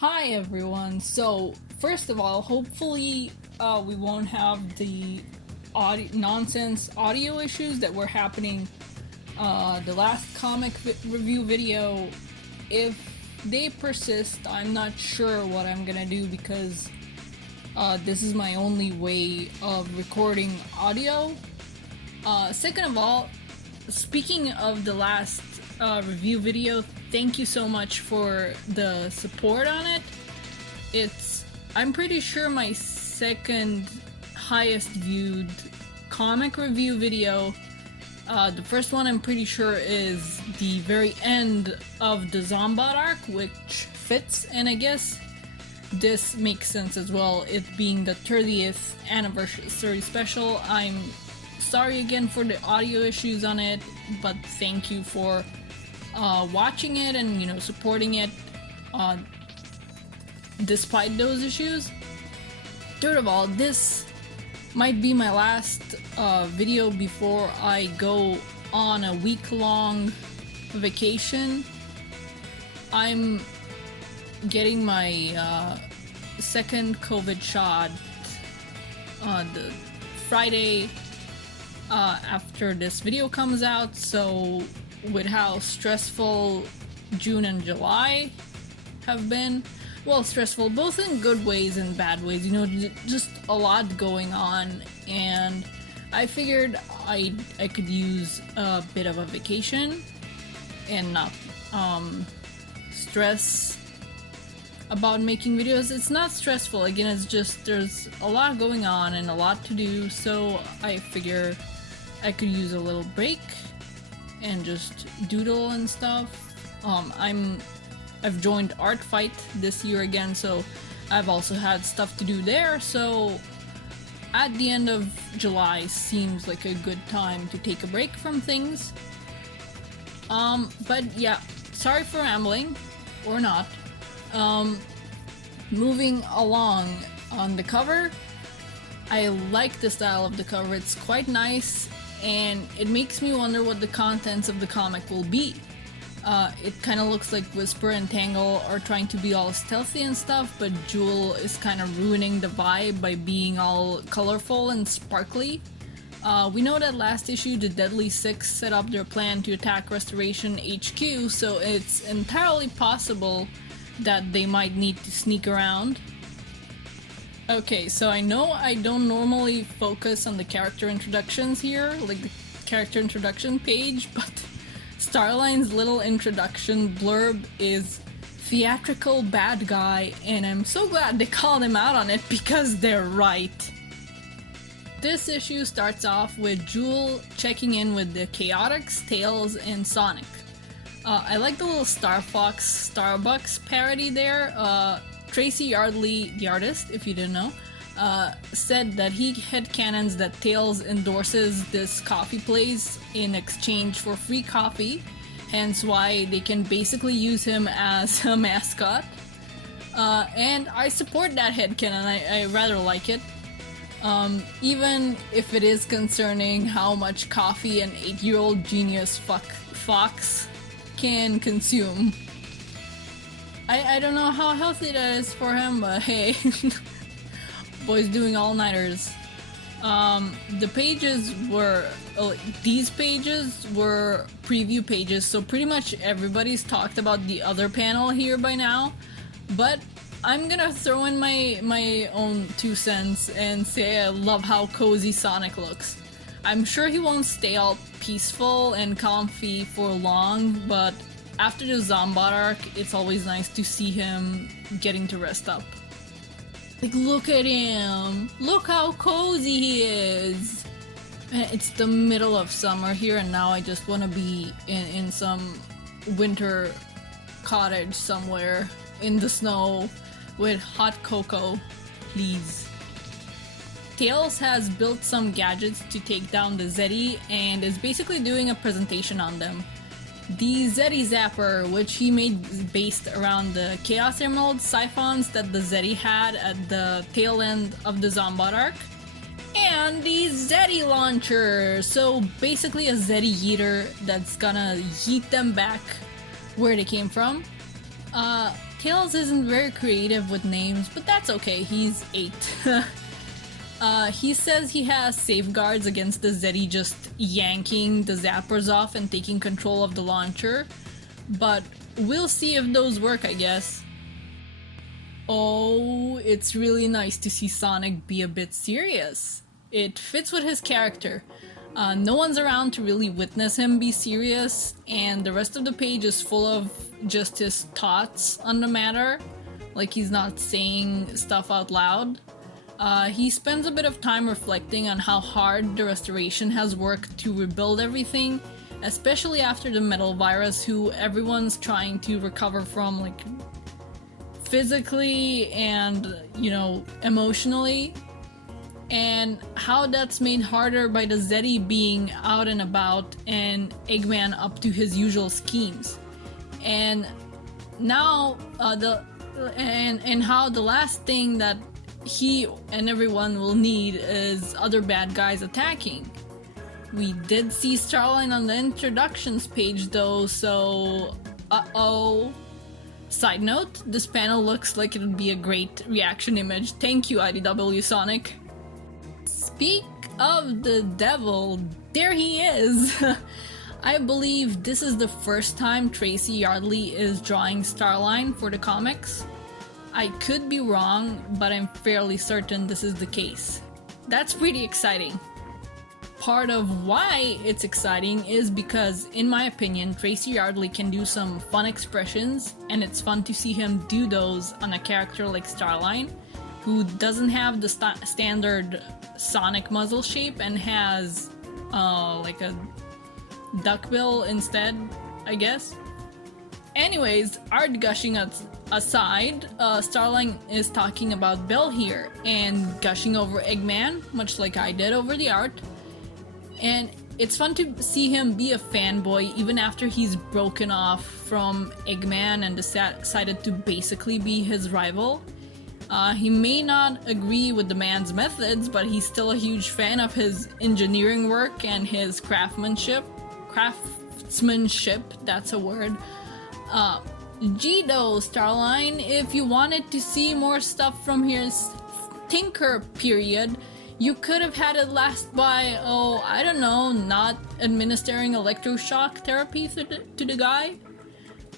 Hi everyone. So first of all, hopefully we won't have the nonsense audio issues that were happening the last comic review video. If they persist, I'm not sure what I'm gonna do because this is my only way of recording audio. Second of all, speaking of the last review video, thank you so much for the support on it. I'm pretty sure my second highest viewed comic review video. The first one I'm pretty sure is the very end of the Zombot arc, which fits, and I guess this makes sense as well, it being the 30th anniversary special. I'm sorry again for the audio issues on it, but thank you for watching it and supporting it despite those issues. Third of all, this might be my last video before I go on a week-long vacation. I'm getting my second COVID shot on the Friday after this video comes out, so with how stressful June and July have been, well, stressful both in good ways and bad ways, just a lot going on, and I figured I could use a bit of a vacation and not stress about making videos. It's not stressful, again, it's just there's a lot going on and a lot to do, so I figure I could use a little break and just doodle and stuff. I've joined Art Fight this year again, so I've also had stuff to do there, so at the end of July seems like a good time to take a break from things. But yeah, sorry for rambling, or not. Moving along on the cover, I like the style of the cover, it's quite nice, and it makes me wonder what the contents of the comic will be. It kind of looks like Whisper and Tangle are trying to be all stealthy and stuff, but Jewel is kind of ruining the vibe by being all colorful and sparkly. We know that last issue the Deadly Six set up their plan to attack Restoration HQ, so it's entirely possible that they might need to sneak around. Okay, so I know I don't normally focus on the character introductions here, like the character introduction page, but Starline's little introduction blurb is theatrical bad guy, and I'm so glad they called him out on it because they're right. This issue starts off with Jewel checking in with the Chaotix, Tails, and Sonic. I like the little Star Fox Starbucks parody there. Tracy Yardley, the artist, if you didn't know, said that he headcanons that Tails endorses this coffee place in exchange for free coffee, hence why they can basically use him as a mascot. And I support that headcanon, I rather like it. Even if it is concerning how much coffee an 8-year-old genius Fox can consume. I don't know how healthy that is for him, but hey, boy's doing all-nighters. The pages were, these pages were preview pages, so pretty much everybody's talked about the other panel here by now, but I'm gonna throw in my own 2 cents and say I love how cozy Sonic looks. I'm sure he won't stay all peaceful and comfy for long, but after the Zombot arc, it's always nice to see him getting to rest up. Like, look at him! Look how cozy he is! It's the middle of summer here, and now I just want to be in some winter cottage somewhere in the snow with hot cocoa, please. Tails has built some gadgets to take down the Zeddy and is basically doing a presentation on them. The Zeddy Zapper, which he made based around the Chaos Emerald siphons that the Zeddy had at the tail end of the Zombot arc, and the Zeddy Launcher, so basically a Zeddy Yeeter that's gonna yeet them back where they came from. Tails isn't very creative with names, but that's okay, he's 8. He says he has safeguards against the Zeddy just yanking the zappers off and taking control of the launcher, but we'll see if those work, I guess. Oh, it's really nice to see Sonic be a bit serious. It fits with his character. No one's around to really witness him be serious, and the rest of the page is full of just his thoughts on the matter, like he's not saying stuff out loud. He spends a bit of time reflecting on how hard the restoration has worked to rebuild everything, especially after the metal virus, who everyone's trying to recover from, like, physically and, you know, emotionally. And how that's made harder by the Zeddy being out and about and Eggman up to his usual schemes. And now how the last thing that he and everyone will need is other bad guys attacking. We did see Starline on the introductions page though, so uh-oh. Side note, this panel looks like it would be a great reaction image. Thank you, IDW Sonic. Speak of the devil, there he is! I believe this is the first time Tracy Yardley is drawing Starline for the comics. I could be wrong, but I'm fairly certain this is the case. That's pretty exciting. Part of why it's exciting is because, in my opinion, Tracy Yardley can do some fun expressions, and it's fun to see him do those on a character like Starline, who doesn't have the standard Sonic muzzle shape and has like a duckbill instead, I guess. Anyways, art gushing aside, Starline is talking about Bill here and gushing over Eggman, much like I did over the art. And it's fun to see him be a fanboy even after he's broken off from Eggman and decided to basically be his rival. He may not agree with the man's methods, but he's still a huge fan of his engineering work and his craftsmanship, that's a word. Gee-do, Starline, if you wanted to see more stuff from his Tinker period, you could have had it last by, oh, I don't know, not administering electroshock therapy to the guy?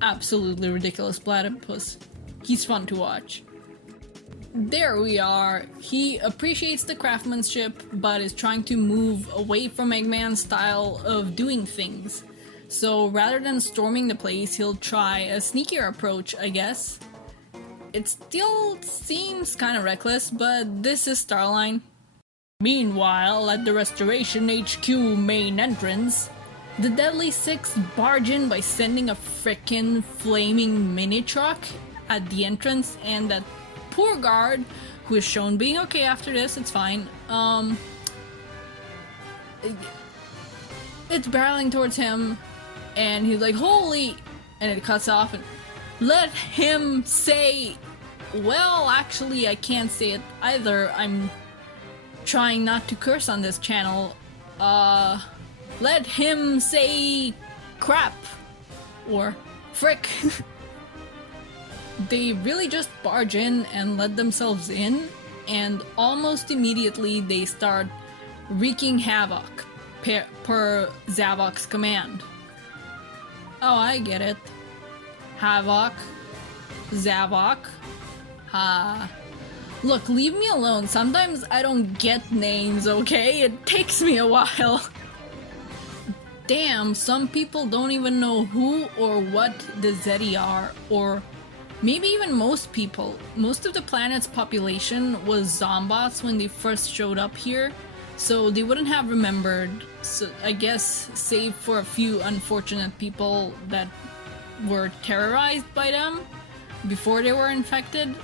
Absolutely ridiculous platypus. He's fun to watch. There we are. He appreciates the craftsmanship, but is trying to move away from Eggman's style of doing things. So rather than storming the place, he'll try a sneakier approach, I guess. It still seems kind of reckless, but this is Starline. Meanwhile, at the Restoration HQ main entrance, the Deadly Six barge in by sending a frickin' flaming mini truck at the entrance, and that poor guard, who is shown being okay after this, it's fine, it's barreling towards him, and he's like, holy, and it cuts off, and let him say, well, actually, I can't say it either, I'm trying not to curse on this channel, let him say crap, or frick. They really just barge in and let themselves in, and almost immediately they start wreaking havoc per Zavok's command. Oh, I get it. Havoc. Zavok. Look, leave me alone. Sometimes I don't get names, okay? It takes me a while. Damn, some people don't even know who or what the Zeddy are, or maybe even most people. Most of the planet's population was Zombots when they first showed up here, so they wouldn't have remembered, so I guess save for a few unfortunate people that were terrorized by them before they were infected.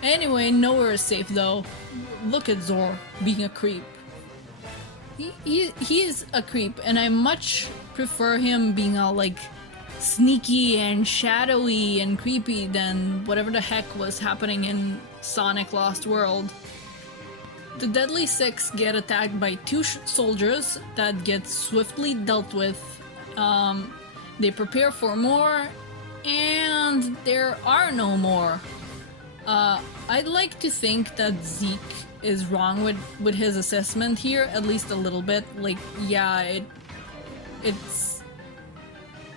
Anyway, nowhere is safe though. Look at Zor being a creep. He's a creep, and I much prefer him being all like sneaky and shadowy and creepy than whatever the heck was happening in Sonic Lost World. The Deadly Six get attacked by two soldiers that get swiftly dealt with. They prepare for more, And there are no more. I'd like to think that Zeke is wrong with his assessment here, at least a little bit. Like, yeah, it's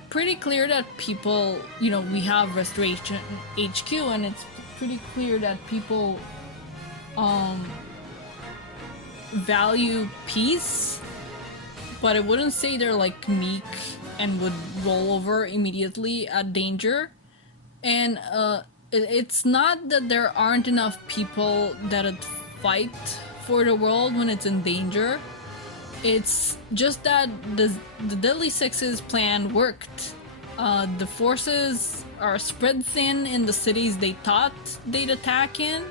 pretty clear that people, you know, we have Restoration HQ, and it's pretty clear that people value peace, but I wouldn't say they're like meek and would roll over immediately at danger. And it's not that there aren't enough people that'd fight for the world when it's in danger. It's just that the Deadly Six's plan worked. The forces are spread thin in the cities they thought they'd attack in,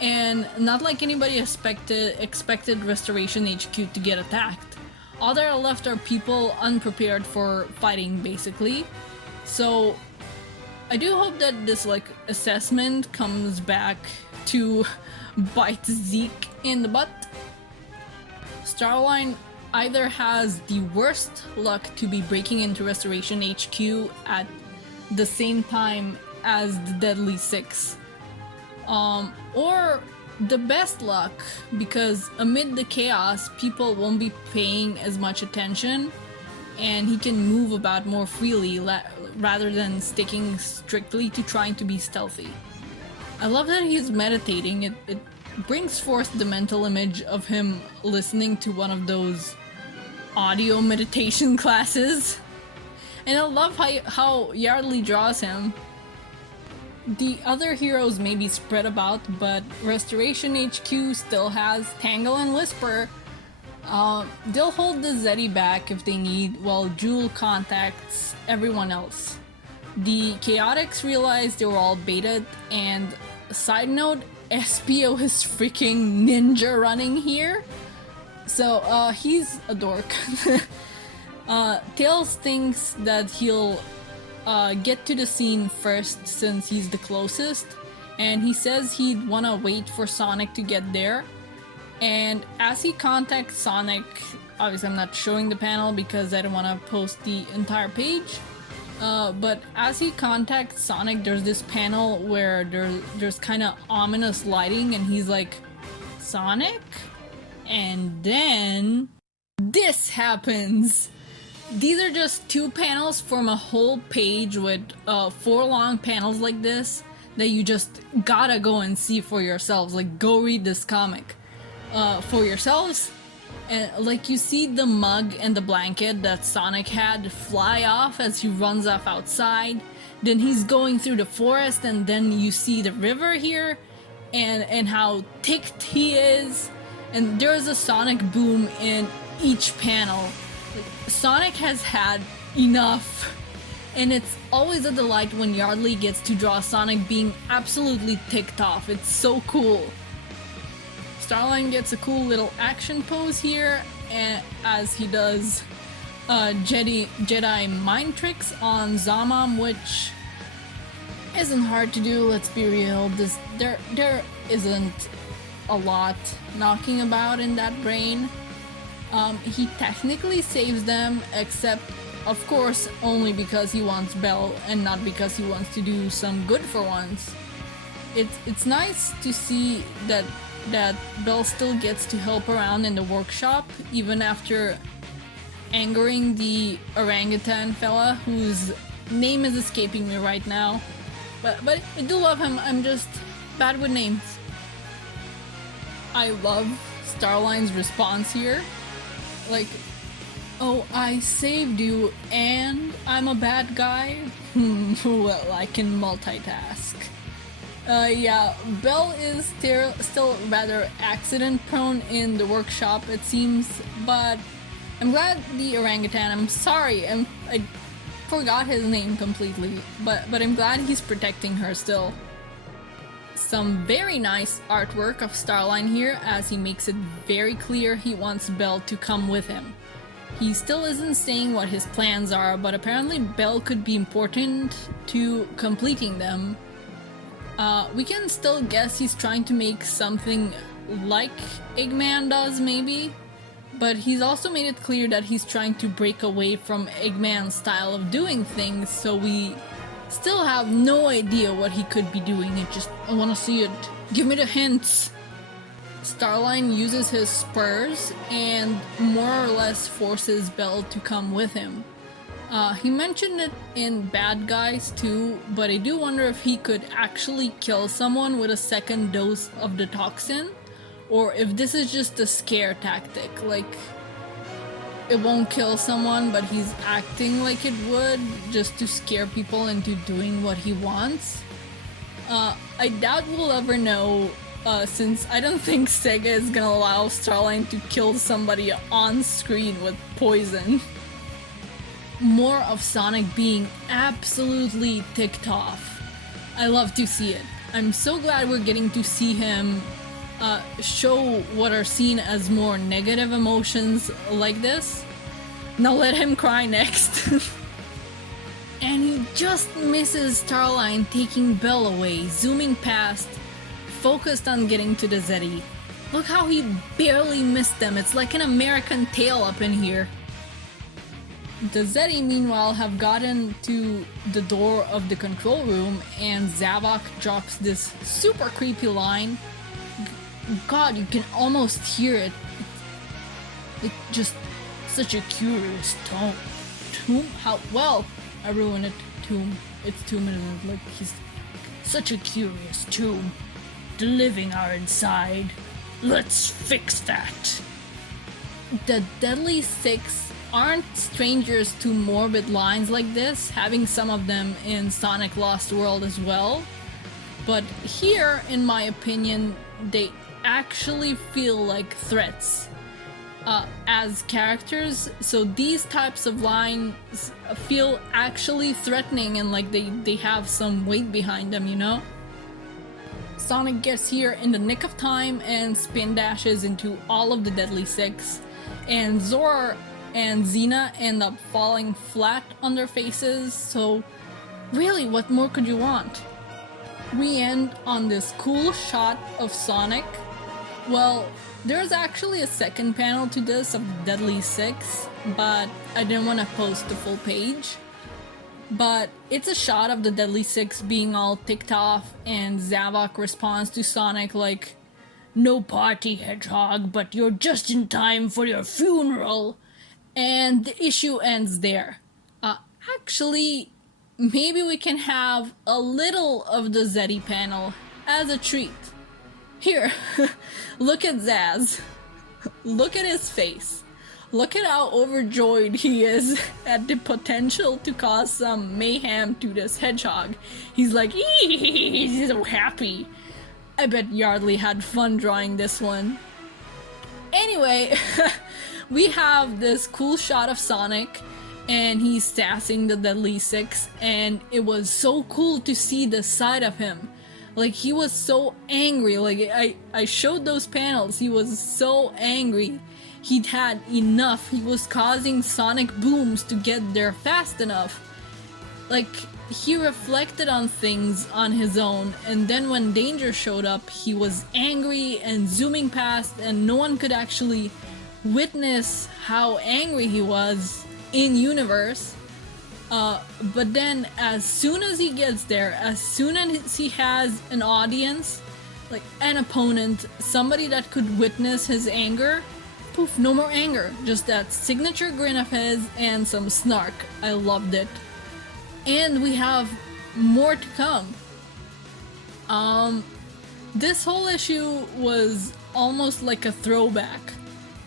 and not like anybody expected Restoration HQ to get attacked. All that are left are people unprepared for fighting, basically. So I do hope that this like assessment comes back to bite Zeke in the butt. Starline either has the worst luck to be breaking into Restoration HQ at the same time as the Deadly Six, or the best luck, because amid the chaos, people won't be paying as much attention, and he can move about more freely rather than sticking strictly to trying to be stealthy. I love that he's meditating. It brings forth the mental image of him listening to one of those audio meditation classes. And I love how Yardley draws him. The other heroes may be spread about, but Restoration HQ still has Tangle and Whisper. They'll hold the Zeddy back if they need, while Jewel contacts everyone else. The Chaotix realize they were all baited, and side note, SPO is freaking ninja running here. So, he's a dork. Tails thinks that he'll get to the scene first since he's the closest, and he says he'd wanna wait for Sonic to get there. And as he contacts Sonic, obviously I'm not showing the panel because I don't want to post the entire page, but as he contacts Sonic, there's this panel where there's kind of ominous lighting, and he's like, Sonic? And then this happens! These are just 2 panels from a whole page with 4 long panels like this that you just gotta go and see for yourselves. Like, go read this comic for yourselves. And like, you see the mug and the blanket that Sonic had fly off as he runs off outside. Then he's going through the forest, and then you see the river here, and how ticked he is. And there's a Sonic boom in each panel. Sonic has had enough, and it's always a delight when Yardley gets to draw Sonic being absolutely ticked off. It's so cool. Starline gets a cool little action pose here, and as he does Jedi mind tricks on Zamam, which isn't hard to do, let's be real. There isn't a lot knocking about in that brain. He technically saves them, except of course only because he wants Belle and not because he wants to do some good for once. It's nice to see that Belle still gets to help around in the workshop even after angering the orangutan fella whose name is escaping me right now. But I do love him, I'm just bad with names. I love Starline's response here. Like, oh, I saved you and I'm a bad guy? Well, I can multitask. Yeah, Belle is still rather accident prone in the workshop, it seems, but I'm glad the orangutan, I'm sorry, I forgot his name completely, but I'm glad he's protecting her still. Some very nice artwork of Starline here, as he makes it very clear he wants Belle to come with him. He still isn't saying what his plans are, but apparently Belle could be important to completing them. We can still guess he's trying to make something like Eggman does, maybe? But he's also made it clear that he's trying to break away from Eggman's style of doing things, so we Still have no idea what he could be doing. I want to see it. Give me the hints. Starline uses his spurs and more or less forces Bell to come with him. He mentioned it in Bad Guys too, but I do wonder if he could actually kill someone with a second dose of the toxin, or if this is just a scare tactic, like it won't kill someone but he's acting like it would just to scare people into doing what he wants. I doubt we'll ever know, since I don't think Sega is gonna allow Starline to kill somebody on screen with poison. More of Sonic being absolutely ticked off. I love to see it. I'm so glad we're getting to see him show what are seen as more negative emotions like this. Now let him cry next. And he just misses Starline taking Bell away, zooming past, focused on getting to the Zeddy. Look how he barely missed them. It's like an American tail up in here. The Zeddy, meanwhile, have gotten to the door of the control room, and Zavok drops this super creepy line. God, you can almost hear it. It's just such a curious tone. Tomb? How? Well, I ruined it. Tomb. It's 2 minutes. Like, he's such a curious tomb. The living are inside. Let's fix that. The Deadly Six aren't strangers to morbid lines like this, having some of them in Sonic Lost World as well. But here, in my opinion, they actually feel like threats as characters. So these types of lines feel actually threatening and like they have some weight behind them, you know? Sonic gets here in the nick of time and spin dashes into all of the Deadly Six, and Zora and Xena end up falling flat on their faces, so really, what more could you want? We end on this cool shot of Sonic. Well, there's actually a second panel to this of the Deadly Six, but I didn't want to post the full page. But it's a shot of the Deadly Six being all ticked off, and Zavok responds to Sonic like, "No party, Hedgehog, but you're just in time for your funeral." And the issue ends there. Actually, maybe we can have a little of the Zeddy panel as a treat. Here, look at Zaz. Look at his face. Look at how overjoyed he is at the potential to cause some mayhem to this hedgehog. He's like, he's so happy. I bet Yardley had fun drawing this one. Anyway, we have this cool shot of Sonic, and he's sassing the Deadly Six, and it was so cool to see the side of him. Like, he was so angry. Like, I showed those panels. He was so angry. He'd had enough. He was causing sonic booms to get there fast enough. Like, he reflected on things on his own, and then when danger showed up, he was angry and zooming past, and no one could actually witness how angry he was in universe. But then as soon as he gets there, as soon as he has an audience, like an opponent, somebody that could witness his anger, poof, no more anger, just that signature grin of his and some snark. I loved it. And we have more to come. This whole issue was almost like a throwback.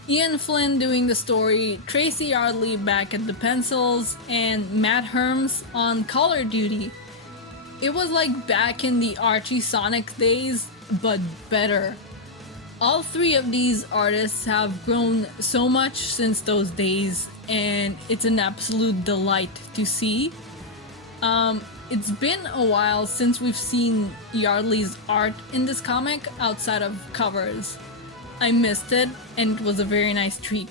Ian Flynn doing the story, Tracy Yardley back at the pencils, and Matt Herms on color duty. It was like back in the Archie Sonic days, but better. All three of these artists have grown so much since those days, and it's an absolute delight to see. It's been a while since we've seen Yardley's art in this comic outside of covers. I missed it, and it was a very nice treat.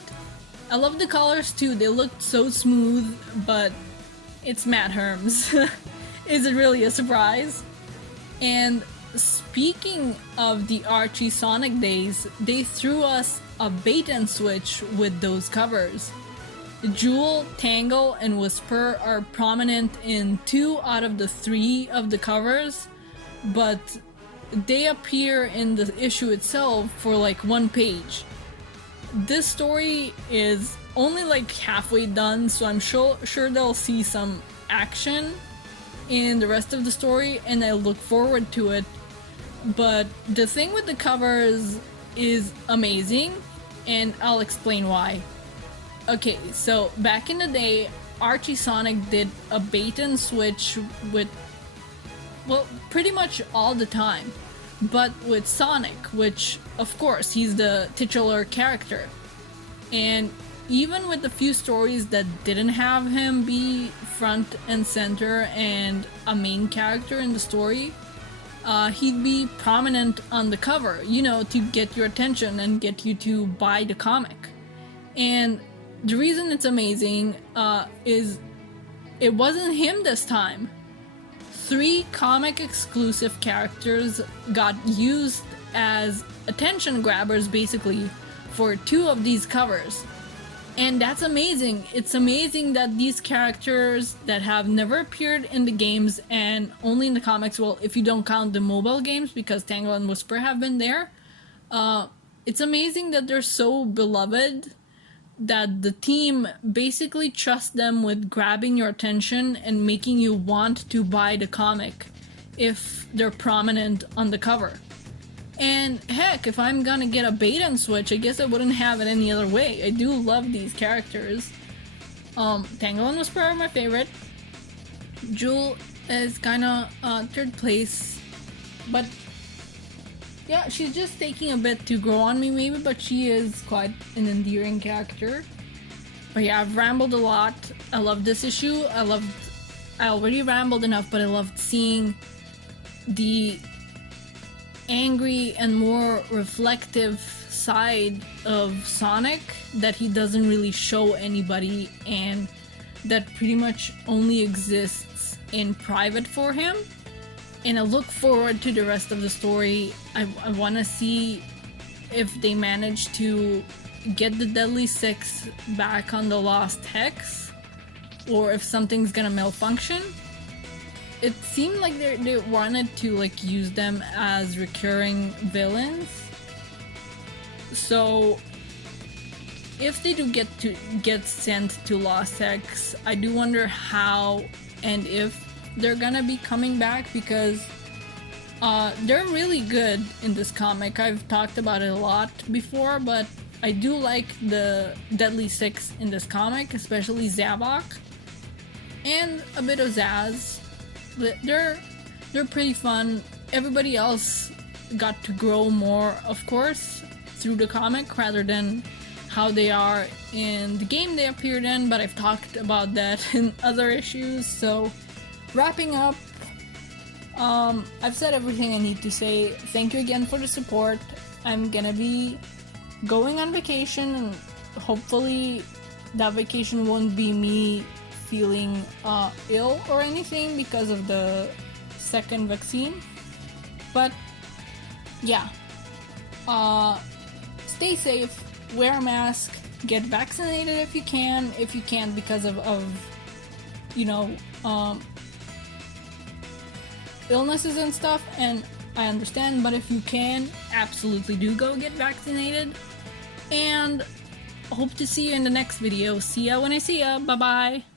I love the colors too, they looked so smooth, but it's Matt Herms. Is it really a surprise? And speaking of the Archie Sonic days, they threw us a bait and switch with those covers. Jewel, Tangle, and Whisper are prominent in 2 out of the 3 of the covers, but they appear in the issue itself for like 1 page. This story is only like halfway done, so I'm sure they'll see some action in the rest of the story, and I look forward to it. But the thing with the covers is amazing, and I'll explain why. Okay, so back in the day, Archie Sonic did a bait and switch with, well, pretty much all the time. But with Sonic, which, of course, he's the titular character. And even with the few stories that didn't have him be front and center and a main character in the story, he'd be prominent on the cover, you know, to get your attention and get you to buy the comic. And the reason it's amazing is it wasn't him this time. 3 comic exclusive characters got used as attention grabbers basically for 2 of these covers. And that's amazing. It's amazing that these characters that have never appeared in the games and only in the comics, well, if you don't count the mobile games because Tangle and Whisper have been there, it's amazing that they're so beloved that the team basically trusts them with grabbing your attention and making you want to buy the comic if they're prominent on the cover. And heck, if I'm gonna get a bait and switch, I guess I wouldn't have it any other way. I do love these characters. Tangle and Whisper are my favorite. Jewel is kinda 3rd place, but yeah, she's just taking a bit to grow on me maybe, but she is quite an endearing character. But yeah, I've rambled a lot. I love this issue. I already rambled enough, but I loved seeing the angry and more reflective side of Sonic that he doesn't really show anybody and that pretty much only exists in private for him. And I look forward to the rest of the story. I want to see if they manage to get the Deadly Six back on the Lost Hex, or if something's gonna malfunction. It seemed like they wanted to like use them as recurring villains. So if they do get sent to Lost Hex, I do wonder how and if they're gonna be coming back, because they're really good in this comic. I've talked about it a lot before, but I do like the Deadly Six in this comic, especially Zavok and a bit of Zaz. They're pretty fun. Everybody else got to grow more, of course, through the comic rather than how they are in the game they appeared in, but I've talked about that in other issues. So wrapping up, I've said everything I need to say. Thank you again for the support. I'm gonna be going on vacation, and hopefully that vacation won't be me feeling ill or anything because of the 2nd vaccine. But yeah, stay safe, wear a mask, get vaccinated if you can. If you can't because of you know, illnesses and stuff, and I understand, but if you can, absolutely do go get vaccinated. And hope to see you in the next video. See ya when I see ya. Bye bye.